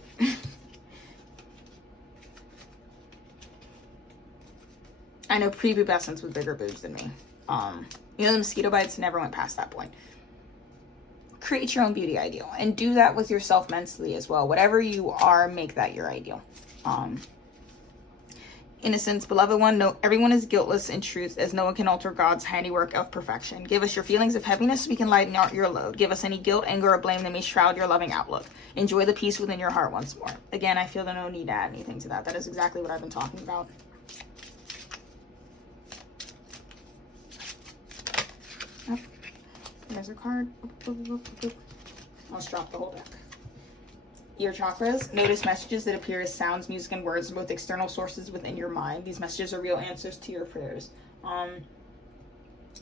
know prepubescents with bigger boobs than me. The mosquito bites never went past that point. Create your own beauty ideal and do that with yourself mentally as well. Whatever you are, make that your ideal. Innocence, beloved one, no, everyone is guiltless in truth, as no one can alter God's handiwork of perfection. Give us your feelings of heaviness so we can lighten out your load. Give us any guilt, anger, or blame that may shroud your loving outlook. Enjoy the peace within your heart once more. Again, I feel no need to add anything to that. That is exactly what I've been talking about. There's a card. Let's drop the whole deck. Ear chakras. Notice messages that appear as sounds, music, and words from both external sources within your mind. These messages are real answers to your prayers.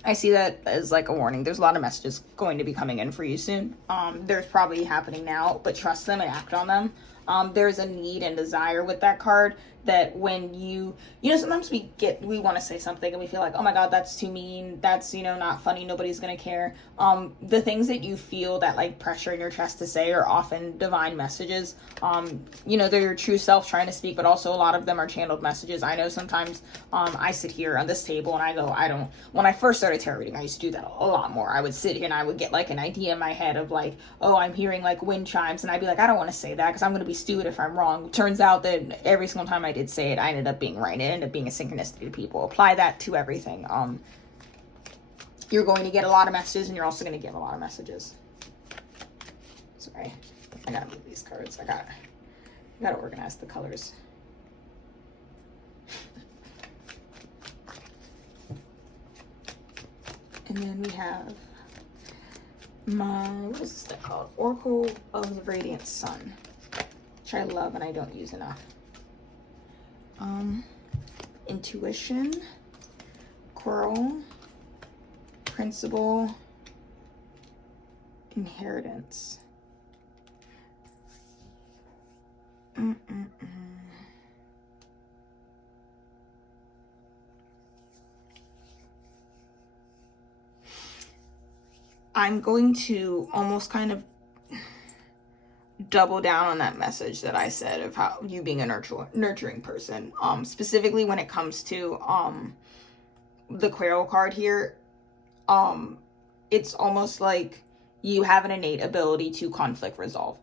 I see that as like a warning. There's a lot of messages going to be coming in for you soon. There's probably happening now, but trust them and act on them. There's a need and desire with that card that when you know, sometimes we want to say something and we feel like, oh my God, that's too mean. That's, you know, not funny. Nobody's going to care. The things that you feel that like pressure in your chest to say are often divine messages. You know, they're your true self trying to speak, but also a lot of them are channeled messages. I know sometimes I sit here on this table and I go, when I first started tarot reading, I used to do that a lot more. I would sit here and I would get like an idea in my head of like, oh, I'm hearing like wind chimes. And I'd be like, I don't want to say that because I'm going to be stupid if I'm wrong. Turns out that every single time I did say it, I ended up being right. It ended up being a synchronicity to people. Apply that to everything. You're going to get a lot of messages and you're also going to give a lot of messages. Sorry, I gotta move these cards. I gotta organize the colors. And then we have what is this deck called? Oracle of the Radiant Sun, which I love and I don't use enough. Intuition, Coral, Principle, Inheritance. I'm going to almost kind of double down on that message that I said of how you being a nurturing person. Specifically when it comes to the Quail card here, it's almost like you have an innate ability to conflict resolve.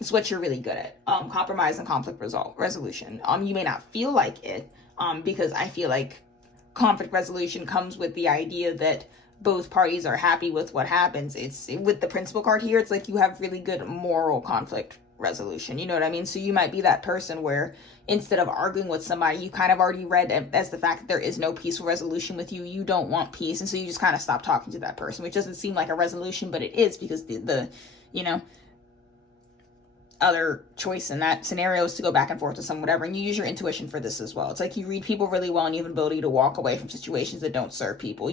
It's what you're really good at. Compromise and conflict resolution. You may not feel like it, because I feel like conflict resolution comes with the idea that both parties are happy with what happens. It's with the Principle card here, it's like you have really good moral conflict resolution. You know what I mean? So you might be that person where instead of arguing with somebody, you kind of already read as the fact that there is no peaceful resolution with you. You don't want peace. And so you just kind of stop talking to that person, which doesn't seem like a resolution, but it is, because the you know, other choice in that scenario is to go back and forth with someone, whatever. And you use your intuition for this as well. It's like you read people really well and you have an ability to walk away from situations that don't serve people.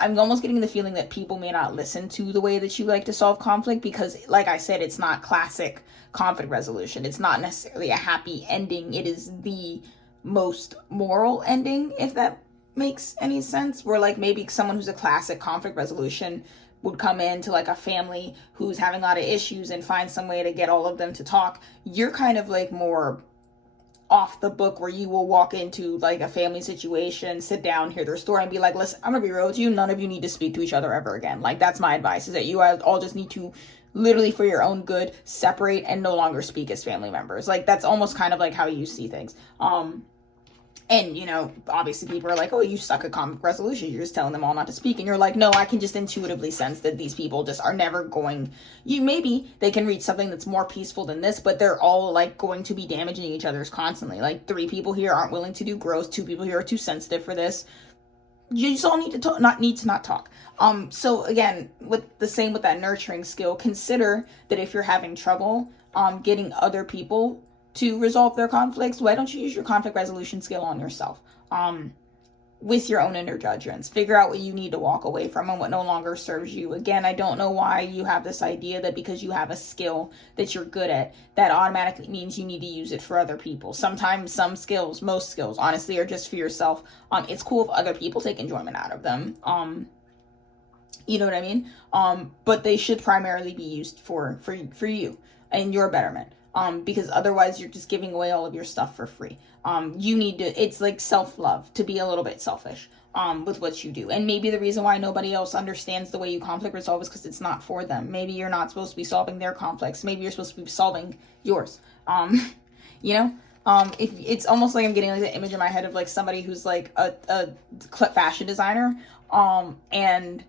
I'm almost getting the feeling that people may not listen to the way that you like to solve conflict because, like I said, it's not classic conflict resolution. It's not necessarily a happy ending. It is the most moral ending, if that makes any sense. Where like maybe someone who's a classic conflict resolution would come into like a family who's having a lot of issues and find some way to get all of them to talk. You're kind of like more off the book, where you will walk into like a family situation, sit down, hear their story, and be like, listen, I'm gonna be real with you, none of you need to speak to each other ever again. Like, that's my advice, is that you all just need to, literally for your own good, separate and no longer speak as family members. Like, that's almost kind of like how you see things. And, you know, obviously people are like, oh, you suck at conflict resolution. You're just telling them all not to speak. And you're like, no, I can just intuitively sense that these people just are never going, maybe they can reach something that's more peaceful than this, but they're all like going to be damaging each other's constantly. Like 3 people here aren't willing to do growth. 2 people here are too sensitive for this. You just all need to talk, not talk. So again, with that nurturing skill, consider that if you're having trouble, getting other people to resolve their conflicts, why don't you use your conflict resolution skill on yourself, with your own inner judgments? Figure out what you need to walk away from and what no longer serves you. Again, I don't know why you have this idea that because you have a skill that you're good at, that automatically means you need to use it for other people. Sometimes some skills, most skills, honestly, are just for yourself. It's cool if other people take enjoyment out of them. You know what I mean? But they should primarily be used for you and your betterment. Because otherwise you're just giving away all of your stuff for free. You need to, it's like self-love, to be a little bit selfish, with what you do. And maybe the reason why nobody else understands the way you conflict resolve is because it's not for them. Maybe you're not supposed to be solving their conflicts. Maybe you're supposed to be solving yours. You know, if it's almost like I'm getting like the image in my head of like somebody who's like a fashion designer, and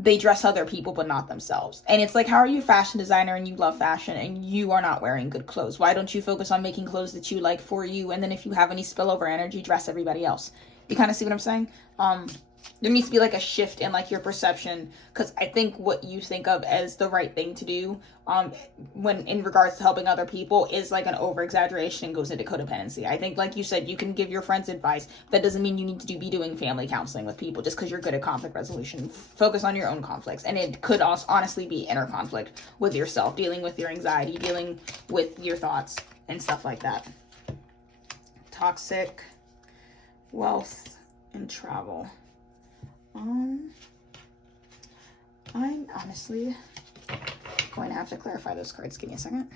they dress other people but not themselves. And it's like, how are you a fashion designer and you love fashion and you are not wearing good clothes? Why don't you focus on making clothes that you like for you, and then if you have any spillover energy, dress everybody else? You kind of see what I'm saying? there needs to be like a shift in like your perception, because I think what you think of as the right thing to do when in regards to helping other people is like an over exaggeration and goes into codependency. I think, like you said, you can give your friends advice. That doesn't mean you need to be doing family counseling with people just because you're good at conflict resolution. Focus on your own conflicts, and it could also honestly be inner conflict with yourself, dealing with your anxiety, dealing with your thoughts and stuff like that. Toxic, wealth, and travel. I'm honestly going to have to clarify those cards. Give me a second.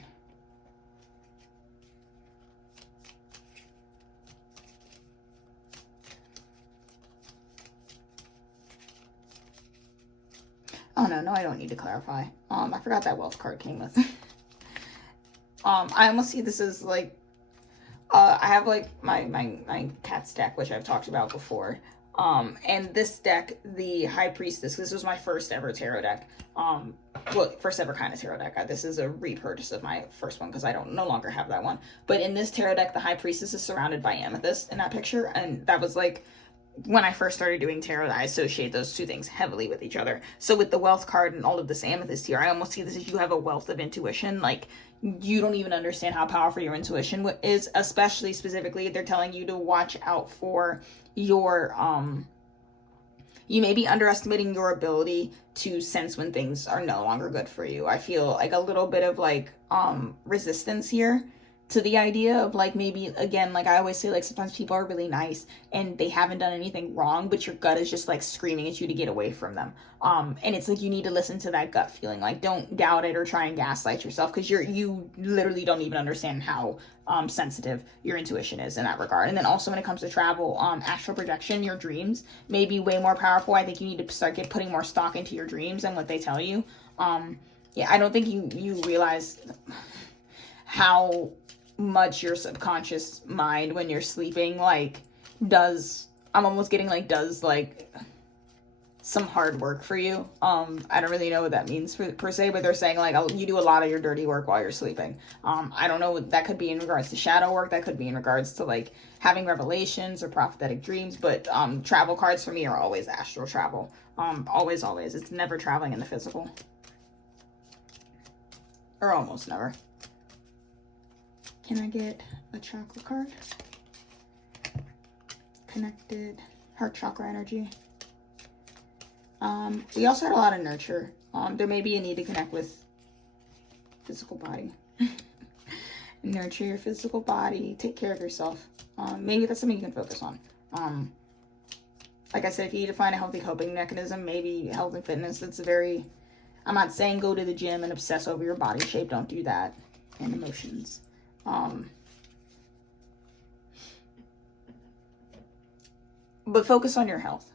Oh no, I don't need to clarify. I forgot that wealth card came with. I almost see this as like, I have like my cat's deck, which I've talked about before. And this deck, the High Priestess, this was my first ever tarot deck. Well, first ever kind of tarot deck. This is a repurchase of my first one because I no longer have that one. But in this tarot deck, the High Priestess is surrounded by amethyst in that picture. And that was like, when I first started doing tarot, I associate those two things heavily with each other. So with the wealth card and all of this amethyst here, I almost see this as you have a wealth of intuition. Like, you don't even understand how powerful your intuition is, especially specifically, they're telling you to watch out for your, you may be underestimating your ability to sense when things are no longer good for you. I feel like a little bit of like, resistance here to the idea of like, maybe again, like I always say, like sometimes people are really nice and they haven't done anything wrong, but your gut is just like screaming at you to get away from them. And it's like, you need to listen to that gut feeling. Like, don't doubt it or try and gaslight yourself, because you literally don't even understand how sensitive your intuition is in that regard. And then also when it comes to travel, astral projection, your dreams may be way more powerful. I think you need to start putting more stock into your dreams and what they tell you. Yeah, I don't think you realize how much your subconscious mind when you're sleeping like does some hard work for you. I don't really know what that means per se, but they're saying like you do a lot of your dirty work while you're sleeping. I don't know what that could be in regards to shadow work, that could be in regards to like having revelations or prophetic dreams, but travel cards for me are always astral travel. Always. It's never traveling in the physical. Or almost never. Can I get a chakra card? Connected, heart chakra energy. We also had a lot of nurture. There may be a need to connect with physical body. Nurture your physical body. Take care of yourself. Maybe that's something you can focus on. Like I said, if you need to find a healthy coping mechanism, maybe health and fitness. I'm not saying go to the gym and obsess over your body shape. Don't do that. And emotions. But focus on your health.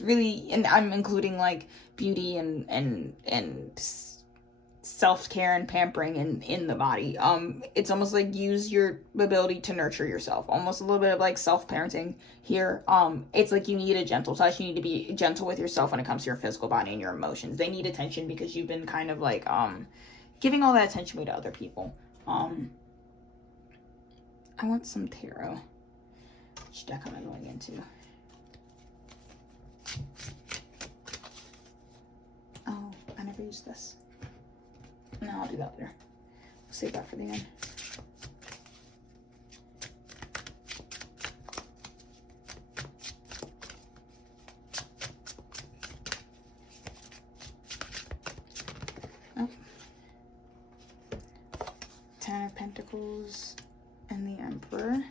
Really, and I'm including like beauty and self-care and pampering in the body. It's almost like use your ability to nurture yourself, almost a little bit of like self-parenting here. It's like you need a gentle touch. You need to be gentle with yourself when it comes to your physical body and your emotions. They need attention because you've been kind of like giving all that attention away to other people. I want some tarot. Which deck am I going into? Oh, I never used this. No, I'll do that later. We'll save that for the end. Oh. 10 of Pentacles and the Emperor.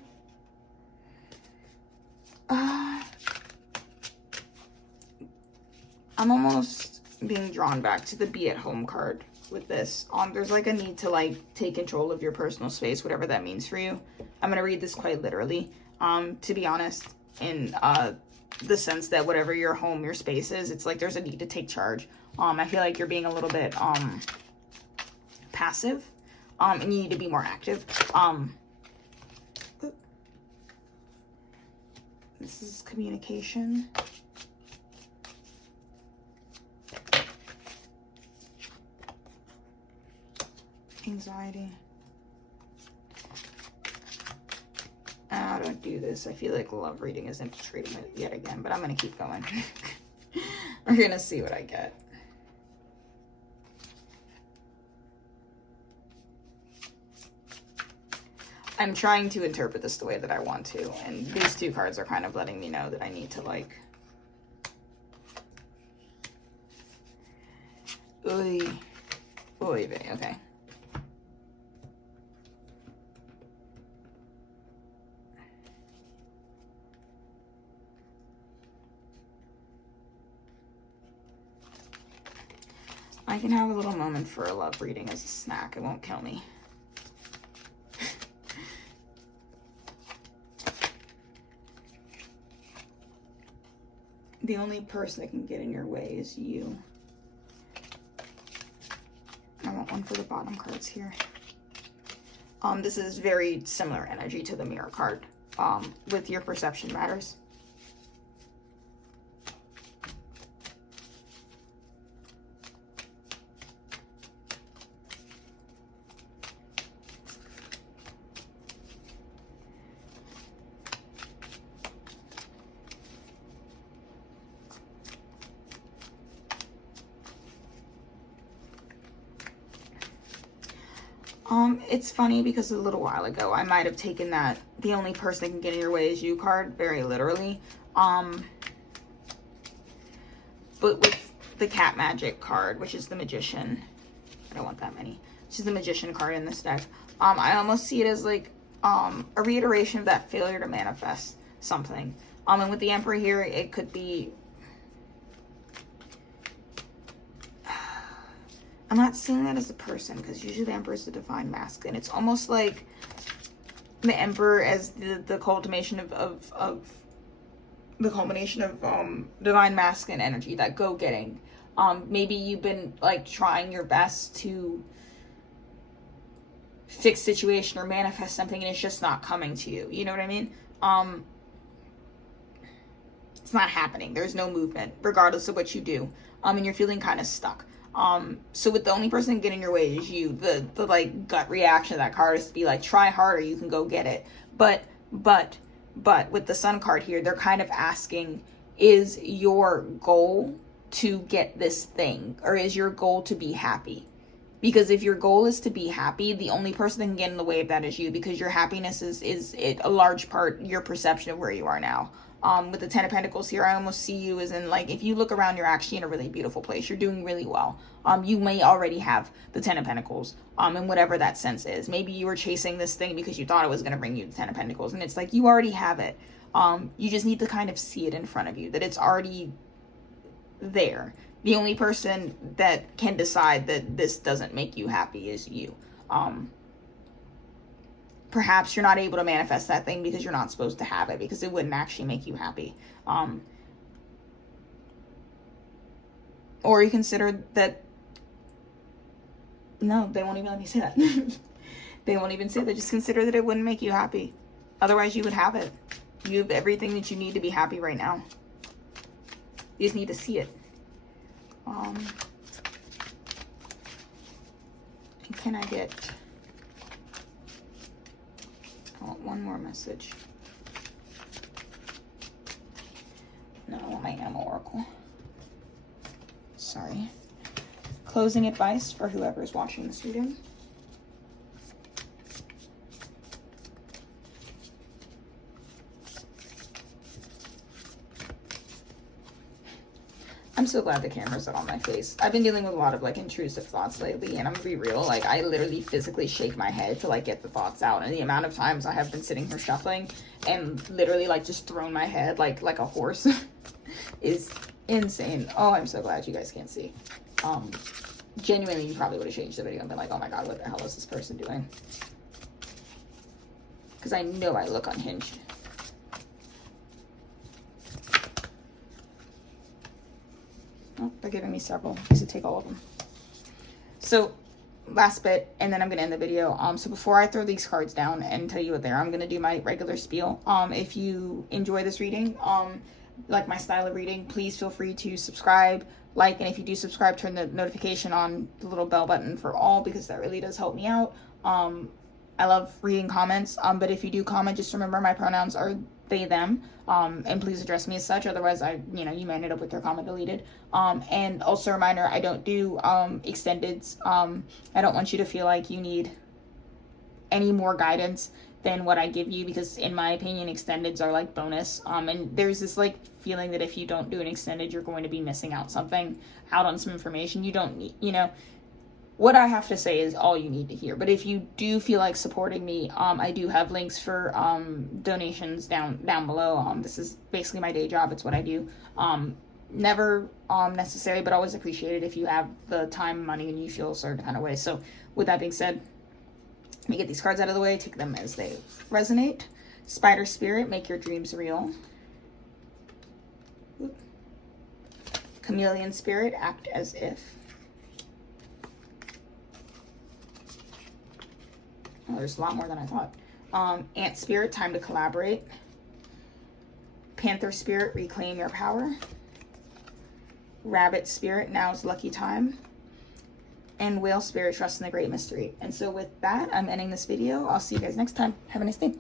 I'm almost being drawn back to the Be at Home card with this. There's like a need to like take control of your personal space, whatever that means for you. I'm going to read this quite literally, to be honest, in the sense that whatever your home, your space is, it's like there's a need to take charge. I feel like you're being a little bit passive, and you need to be more active. This is communication. Anxiety. do this. I feel like love reading is infiltrating it yet again, but I'm going to keep going. We're going to see what I get. I'm trying to interpret this the way that I want to, and these two cards are kind of letting me know that I need to, like... Oy. Oy vey, okay. I can have a little moment for a love reading as a snack. It won't kill me. The only person that can get in your way is you. I want one for the bottom cards here. This is very similar energy to the mirror card. With your perception matters. It's funny because a little while ago, I might have taken that the only person that can get in your way is you card very literally. But with the cat magic card, which is the magician, I don't want that many, which is the magician card in this deck, I almost see it as like a reiteration of that failure to manifest something. And with the Emperor here, it could be, I'm not seeing that as a person, because usually the Emperor is the divine masculine. It's almost like the Emperor as the culmination of the culmination of divine masculine energy, that go-getting. Maybe you've been like trying your best to fix situation or manifest something, and it's just not coming to you. You know what I mean? It's not happening. There's no movement, regardless of what you do. And you're feeling kind of stuck. So with the only person getting in your way is you, the like gut reaction of that card is to be like, try harder, you can go get it. But with the Sun card here, they're kind of asking, is your goal to get this thing, or is your goal to be happy? Because if your goal is to be happy, the only person that can get in the way of that is you, because your happiness is a large part your perception of where you are now. With the Ten of Pentacles here, I almost see you as in, like, if you look around, you're actually in a really beautiful place. You're doing really well. You may already have the Ten of Pentacles, in whatever that sense is. Maybe you were chasing this thing because you thought it was going to bring you the Ten of Pentacles, and it's like, you already have it. You just need to kind of see it in front of you, that it's already there. The only person that can decide that this doesn't make you happy is you. Perhaps you're not able to manifest that thing because you're not supposed to have it, because it wouldn't actually make you happy. Or you consider that, no, they won't even let me say that. They won't even say that. Just consider that it wouldn't make you happy. Otherwise, you would have it. You have everything that you need to be happy right now. You just need to see it. And can I get... I want one more message. No, I want my Animal Oracle. Sorry. Closing advice for whoever's watching this video. I'm so glad the camera's not on my face. I've been dealing with a lot of like intrusive thoughts lately, and I'm gonna be real, like I literally physically shake my head to like get the thoughts out, and the amount of times I have been sitting here shuffling and literally like just thrown my head like a horse is insane. Oh, I'm so glad you guys can't see. Genuinely, you probably would have changed the video and been like, oh my god, what the hell is this person doing? Because I know I look unhinged. Oh, they're giving me several. I should take all of them. So, last bit, and then I'm going to end the video. So before I throw these cards down and tell you what they are, I'm going to do my regular spiel. If you enjoy this reading, like my style of reading, please feel free to subscribe, like, and if you do subscribe, turn the notification on, the little bell button for all, because that really does help me out. I I love reading comments, but if you do comment, just remember my pronouns are they, them, and please address me as such, otherwise you may end up with your comment deleted. And also a reminder, I don't do extendeds. I don't want you to feel like you need any more guidance than what I give you, because in my opinion, extendeds are like bonus. And there's this like feeling that if you don't do an extended, you're going to be missing out on some information. You don't need, what I have to say is all you need to hear. But if you do feel like supporting me, I do have links for donations down below. This is basically my day job. It's what I do. Never necessary, but always appreciated if you have the time, money, and you feel a certain kind of way. So with that being said, let me get these cards out of the way, take them as they resonate. Spider Spirit, make your dreams real. Oop. Chameleon Spirit, act as if. Oh, there's a lot more than I thought. Ant Spirit, time to collaborate. Panther Spirit, reclaim your power. Rabbit Spirit, now's lucky time. And Whale Spirit, trust in the great mystery. And so with that, I'm ending this video. I'll see you guys next time. Have a nice day.